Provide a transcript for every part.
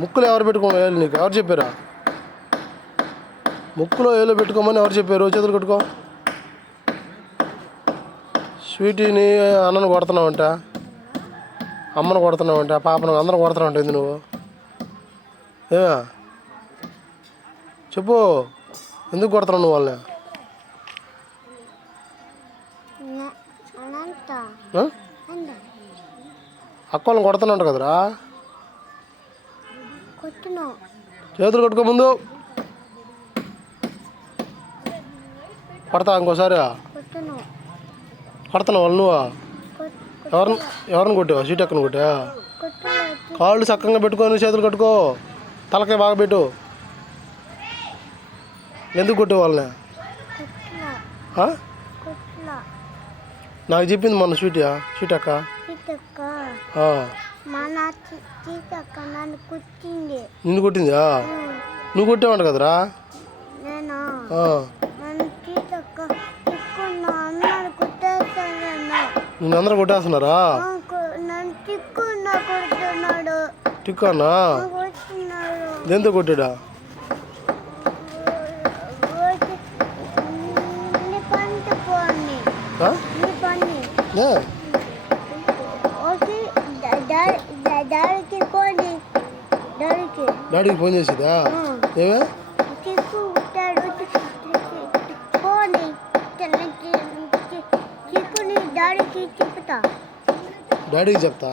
ముక్కులో ఎవరు పెట్టుకోమని నీకు ఎవరు చెప్పారా? ముక్కులో ఏలో పెట్టుకోమని ఎవరు చెప్పారు? చేతులు కట్టుకో. స్వీటీని అన్నను కొడుతున్నావంట, అమ్మను కొడుతున్నావంట, పాపను అందరం కొడుతున్నావంట. ఎందుకు నువ్వు చెప్పు, ఎందుకు కొడుతున్నావు నువ్వు వాళ్ళని? అక్క వాళ్ళని కొడుతున్నావు కదరా? చేతులు కట్టుకో ముందు. కొడతా ఇంకోసారి. కొడుతున్నావు వాళ్ళు నువ్వు? ఎవరిని కొట్టావా? సీట్ ఎక్కని కొట్టా? కాళ్ళు చక్కగా పెట్టుకొని చేతులు కట్టుకో, తలకాయ బాగా పెట్టు. ఎందుకు కొట్టే వాళ్ళని? నాకు చెప్పింది మొన్న స్వీట్ అక్క. నిన్ను కొట్టిందా? నువ్వు కొట్టేవంట కదరా? నిన్ను అందరూ కొట్టేస్తున్నారా? టిక్కు అన్నా దేంతో కొట్టాడా? డాడీకి ఫోన్ చేసేదా? ఏమే డాడీకి చెప్తా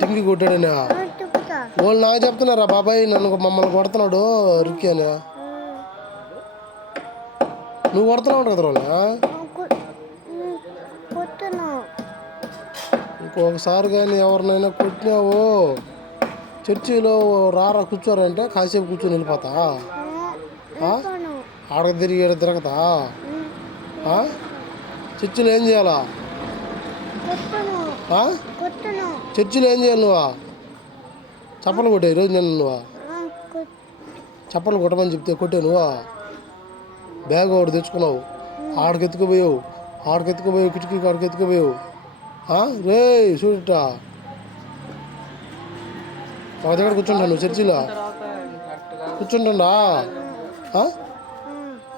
టింకి కొట్టాడని? వాళ్ళు నాకు చెప్తున్నారా బాబాయ్ మమ్మల్ని కొడుతున్నాడు రిక్కి అని? నువ్వు కొడుతున్నావు కదా వాళ్ళ? ఇంకొకసారి కానీ ఎవరినైనా కొట్టినావు చర్చిలో రారా కూర్చోరంటే కాసేపు కూర్చొని వెళ్ళిపోతా? ఆడక తిరగతా? చర్చిలో ఏం చేయాలా? చర్చిలో ఏం చేయాలి నువ్వా? చప్పలు కొట్టావు ఈరోజు నేను? నువ్వా చప్పలు కొట్టమని చెప్తే కొట్టావు నువ్వా? బ్యాగ్ ఒకటి తెచ్చుకున్నావు, ఆడికెత్తుకుపోయావు కిటికీ కాడికి ఎత్తుకుపోయావు. రే చూడటా ఒక దగ్గర కూర్చుంటా నువ్వు చర్చిలో కూర్చుంటా?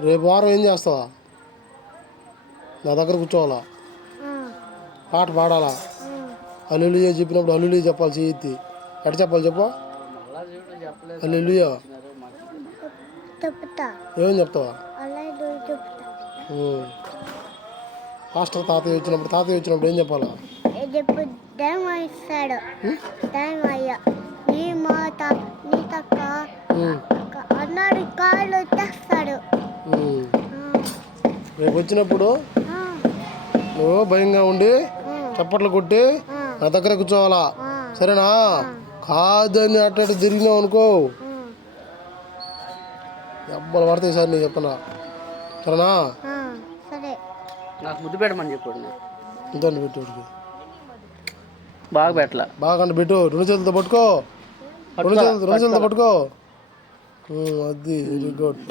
రేపు వారం ఏం చేస్తావా? నా దగ్గర కూర్చోవాలా, పాట పాడాలా, హల్లెలూయా చెప్పినప్పుడు హల్లెలూయా చెప్పాలి. చేతి ఎట్ట చెప్పాలి చెప్పు? హల్లెలూయా ఏమని చెప్తావా? పాస్టర్ తాతయ్య వచ్చినప్పుడు ఏం చెప్పాలా? రేపు వచ్చినప్పుడు నువ్వు భయంగా ఉండి చప్పట్లు కొట్టి నా దగ్గర కూర్చోవాలా, సరేనా? కాదని అట్ట తిరిగినావు అనుకో దెబ్బలు పడతాయి సార్, నేను చెప్తున్నా, సరేనా? నాకు ముద్దు పెట్టమని చెప్పాడు. ఇంతండి పెట్టు, బాగా పెట్టలా, బాగా అంటే పెట్టు. రెండు చేతులతో పట్టుకో, రెండు చేతులతో పట్టుకో. అది వెరీ గుడ్.